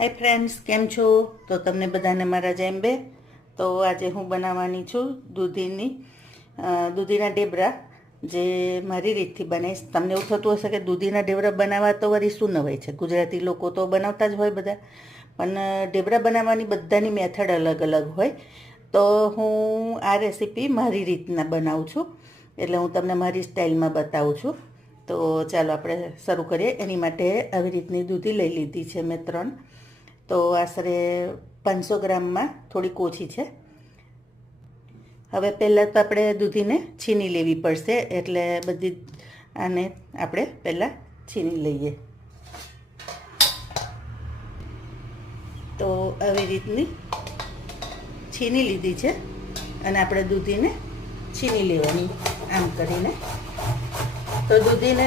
Hi friends, કેમ છો? તો તમને બધાને મારા જેમ બે. તો આજે હું બનાવવાની છું દૂધીના ઢેબરા, જે મારી રીતથી બનાવીશ. તમને એવું થતું હશે કે દૂધીના ઢેબરા બનાવવા તો વળી શું નવાય છે, ગુજરાતી લોકો તો બનાવતા જ હોય બધા, પણ ઢેબરા બનાવવાની બધાની મેથડ અલગ અલગ હોય. તો હું આ રેસીપી મારી રીતના બનાવું છું, એટલે હું તમને મારી સ્ટાઇલમાં બતાવું છું. તો ચાલો આપણે શરૂ કરીએ. એની માટે આવી રીતની દૂધી લઈ લીધી છે મેં 3. તો આશરે 500 ગ્રામમાં થોડીક ઓછી છે. હવે પહેલાં તો આપણે દૂધીને છીની લેવી પડશે, એટલે બધી આને આપણે પહેલાં છીની લઈએ. તો આવી રીતની છીની લીધી છે અને આપણે દૂધીને છીની લેવાની આમ કરીને. તો દૂધીને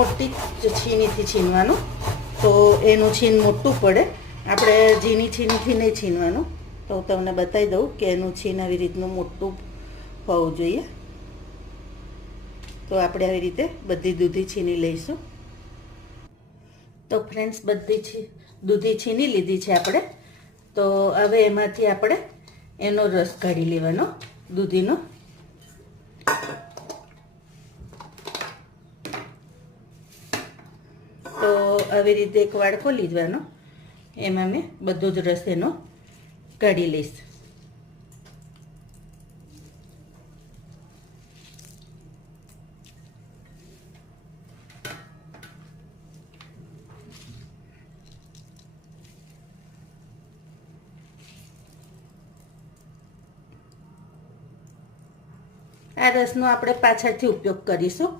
મોટી જ છીનીથી છીનવાનું, તો એનું છીન મોટું પડે. આપણે ઝીણી છીનીથી નહીં છીનવાનું. તો હું તમને બતાવી દઉં કે એનું છીન આવી રીતનું મોટું હોવું જોઈએ. તો આપણે આવી રીતે બધી દૂધી છીની લઈશું. તો ફ્રેન્ડ્સ, બધી દૂધી છીની લીધી છે આપણે. તો હવે એમાંથી આપણે એનો રસ કાઢી લેવાનો દૂધીનો. તો આવી રીતે એક વાડકો લીધવાનો, એમાં મેં બધો જ રસ એનો કાઢી લઈશ. આ રસનો આપણે પાછળથી ઉપયોગ કરીશું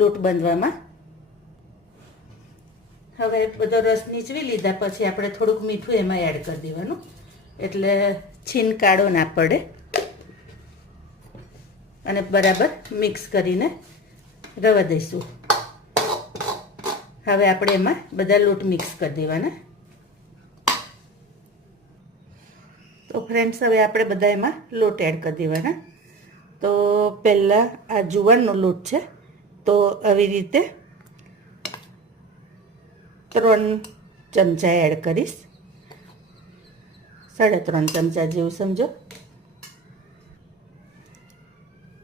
લોટ બાંધવામાં. હવે બધો રસ નીચવી લીધા પછી આપણે થોડુંક મીઠું એમાં એડ કરી દેવાનું, એટલે છીન કાળો ના પડે. અને બરાબર મિક્સ કરીને રવા દઈશું. હવે આપણે એમાં બધા લોટ મિક્સ કરી દેવાના. તો ફ્રેન્ડ્સ, હવે આપણે બધા એમાં લોટ એડ કરી દેવાના. તો પહેલાં આ જુવારનો લોટ છે, તો આવી રીતે 3 ચમચા એડ કરીશ. 3.5 ચમચા જેવું સમજો.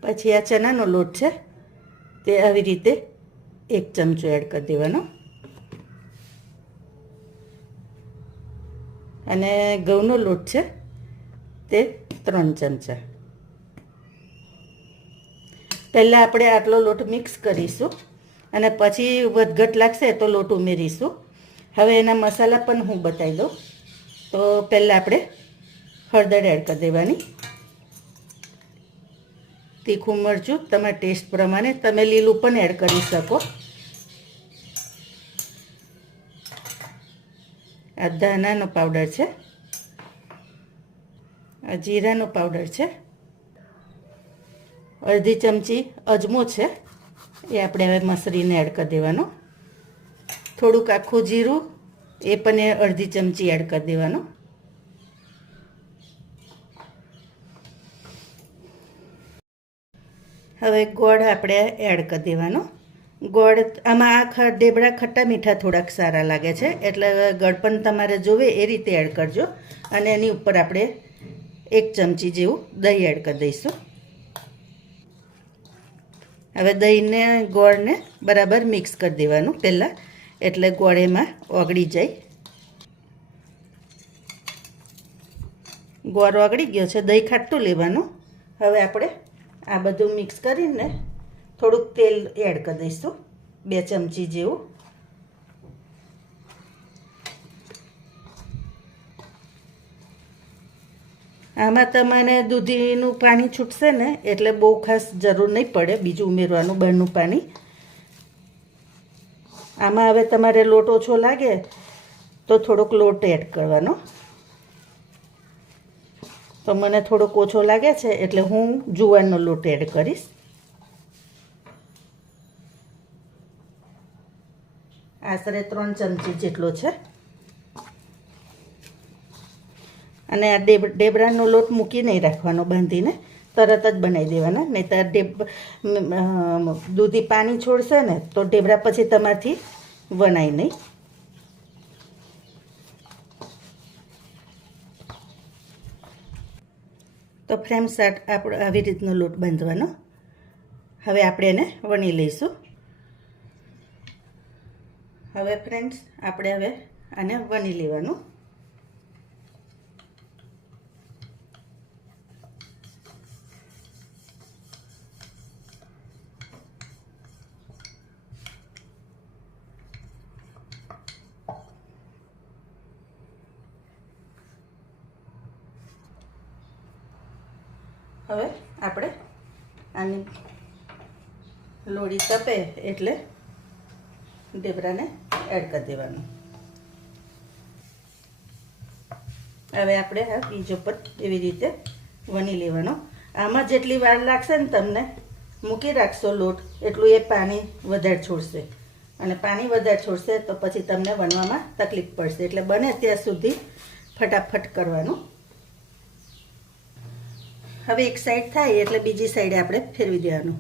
પછી આ ચણાનો લોટ છે, તે આવી રીતે 1 ચમચો એડ કરી દેવાનો. અને ઘઉંનો લોટ છે, તે 3 ચમચા. પહેલાં આપણે આટલો લોટ મિક્સ કરીશું અને પછી વધઘટ લાગશે તો લોટ ઉમેરીશું. હવે એના મસાલા પણ હું બતાવી દઉં. તો પહેલાં આપણે હળદર એડ કરી દેવાની. તીખું મરચું તમારા ટેસ્ટ પ્રમાણે, તમે લીલું પણ એડ કરી શકો. આ ધાણાનો પાવડર છે, આ જીરાનો પાવડર છે, અડધી ચમચી અજમો છે, એ આપણે હવે મસળીને એડ કરી દેવાનો. થોડુંક આખું જીરું, એ પણ અડધી ચમચી એડ કરી દેવાનો. હવે ગોળ આપણે એડ કરી દેવાનો. ગોળ આમાં આ ઢેબરા ખટ્ટા મીઠા થોડાક સારા લાગે છે, એટલે ગળ પણ તમારે જોવે એ રીતે એડ કરજો. અને એની ઉપર આપણે 1 ચમચી જેવું દહીં એડ કરી દઈશું. હવે દહીંને ગોળને બરાબર મિક્સ કરી દેવાનું પહેલાં, એટલે ગોળ એમાં ઓગળી જાય. ગોળ ઓગળી ગયો છે, દહીં ખાટું લેવાનું. હવે આપણે આ બધું મિક્સ કરીને થોડુંક તેલ એડ કરી દઈશું, 2 ચમચી જેવું. આમાં તમારે દૂધીનું પાણી છૂટશે ને, એટલે બહુ ખાસ જરૂર નહીં પડે બીજું ઉમેરવાનું, બહારનું પાણી. આમાં હવે તમારે લોટ ઓછો લાગે તો થોડોક લોટ એડ કરવાનો. તો મને થોડોક ઓછો લાગે છે, એટલે હું જુવારનો લોટ એડ કરીશ. આશરે 3 ચમચી જેટલો છે. અને આ ઢેબરાનો લોટ મૂકી નહીં રાખવાનો બાંધીને, તરત જ બનાવી દેવાના, નહીં તો દૂધી પાણી છોડશે ને તો ઢેબરા પછી તમારાથી વણાય નહીં. તો ફ્રેન્ડ્સ આપણે આવી રીતનો લોટ બાંધવાનો. હવે આપણે એને વણી લઈશું. હવે ફ્રેન્ડ્સ આપણે આને વણી લેવાનું. હવે આપણે આની લોડી તપે એટલે ઢેબરાને એડ કરી દેવાનું. હવે આપણે આ બીજો પર એવી રીતે વણી લેવાનો. આમાં જેટલી વાર લાગશે ને તમને મૂકી રાખશો લોટ એટલું એ પાણી વધારે છોડશે, અને પાણી વધારે છોડશે તો પછી તમને વણવામાં તકલીફ પડશે. એટલે બને ત્યાં સુધી ફટાફટ કરવાનું. હવે એક સાઈડ થાય એટલે બીજી સાઈડે આપણે ફેરવી દેવાનું.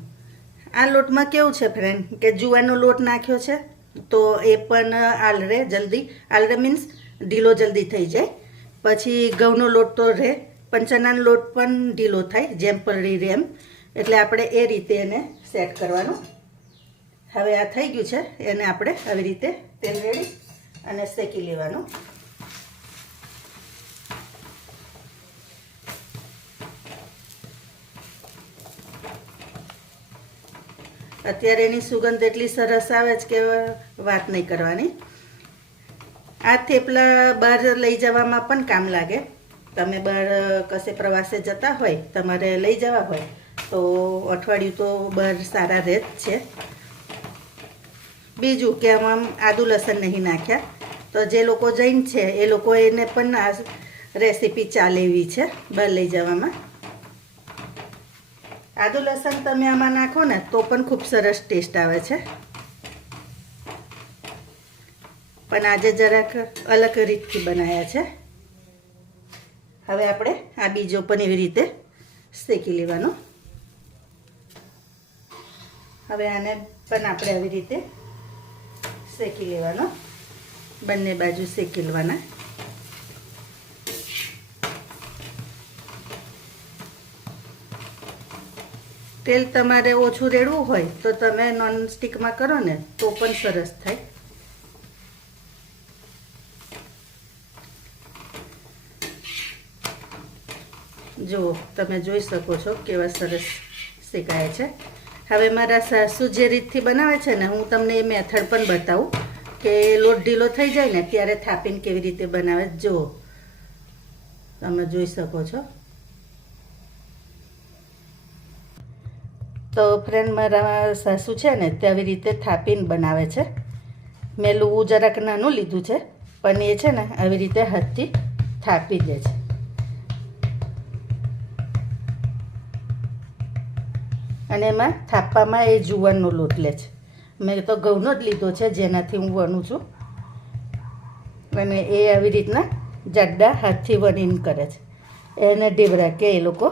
આ લોટમાં કેવું છે ફ્રેન્ડ કે જુવારનો લોટ નાખ્યો છે તો એ પણ આલરે મીન્સ ઢીલો જલ્દી થઈ જાય. પછી ઘઉંનો લોટ તો રહે, પણ ચણાનો લોટ પણ ઢીલો થાય જેમ પડી રહે એમ. એટલે આપણે એ રીતે એને સેટ કરવાનું. હવે આ થઈ ગયું છે, એને આપણે આવી રીતે તેલ રેડી અને શેકી લેવાનું. અત્યારે એની સુગંધ એટલી સરસ આવે છે કે વાત નહીં કરવાની. આ થેપલા બહાર લઈ જવામાં પણ કામ લાગે. તમે બહાર કશે પ્રવાસે જતા હોય, તમારે લઈ જવા હોય તો અઠવાડિયું તો બહાર સારા રહે જ છે. બીજું કે આમાં આદુ લસણ નહીં નાખ્યા, તો જે લોકો જૈન છે એ લોકો એને પણ આ રેસીપી ચાલે એવી છે બહાર લઈ જવામાં. આદુ લસણ તમે આમાં નાખો ને તો પણ ખૂબ સરસ ટેસ્ટ આવે છે. પણ આજે જરાક અલગ રીતથી બનાવ્યા છે. હવે આપણે આ બીજો પણ એવી રીતે શેકી લેવાનો. હવે આને પણ આપણે આવી રીતે શેકી લેવાનો. બંને બાજુ શેકી લેવાના. તેલ તમારે ઓછું રેડવું હોય તો તમે નોનસ્ટિકમાં કરો ને તો પણ સરસ થાય. જો તમે જોઈ શકો છો કેવા સરસ શેકાય છે. હવે મારા સાસુ જે રીતથી બનાવે છે ને, હું તમને એ મેથડ પણ બતાવું કે લોટ ઢીલો થઈ જાય ને ત્યારે થાપીને કેવી રીતે બનાવે. જો તમે જોઈ શકો છો. તો ફ્રેન્ડ મારા સાસુ છે ને તે આવી રીતે થાપીને બનાવે છે. મેં લુવું જરાક નાનું લીધું છે, પણ એ છે ને આવી રીતે હાથથી થાપી દે છે. અને એમાં થાપવામાં એ જુવારનો લોટ લે છે. મેં તો ઘઉંનો જ લીધો છે જેનાથી હું વણું છું. અને એ આવી રીતના જાડા હાથથી વણીને કરે છે. એને ઢેબરા કે એ લોકો.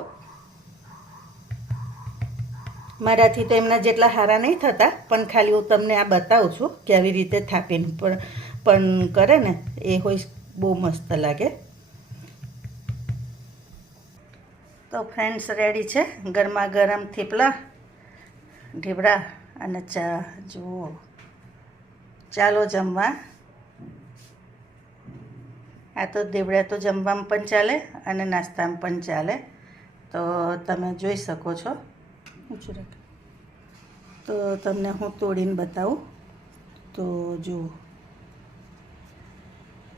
મારાથી તો એમના જેટલા સારા નહીં થતા, પણ ખાલી હું તમને આ બતાવું છું કે આવી રીતે થાપીને પણ કરે ને એ હોય બહુ મસ્ત લાગે. તો ફ્રેન્ડ્સ રેડી છે ગરમા ગરમ થેપલા, ઢેબરા અને ચા. જુઓ, ચાલો જમવા. આ તો ઢેબરા તો જમવામાં પણ ચાલે અને નાસ્તામાં પણ ચાલે. તો તમે જોઈ શકો છો. તો તમને હું તોડીને બતાવું. તો જુઓ,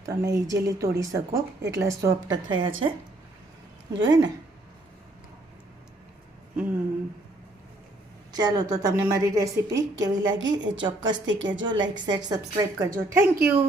તમે ઇઝીલી તોડી શકો એટલા સોફ્ટ થયા છે. જોઈએ ને. ચાલો, તો તમને મારી રેસીપી કેવી લાગી એ ચોક્કસથી કહેજો. લાઈક, શેર, સબસ્ક્રાઈબ કરજો. Thank you.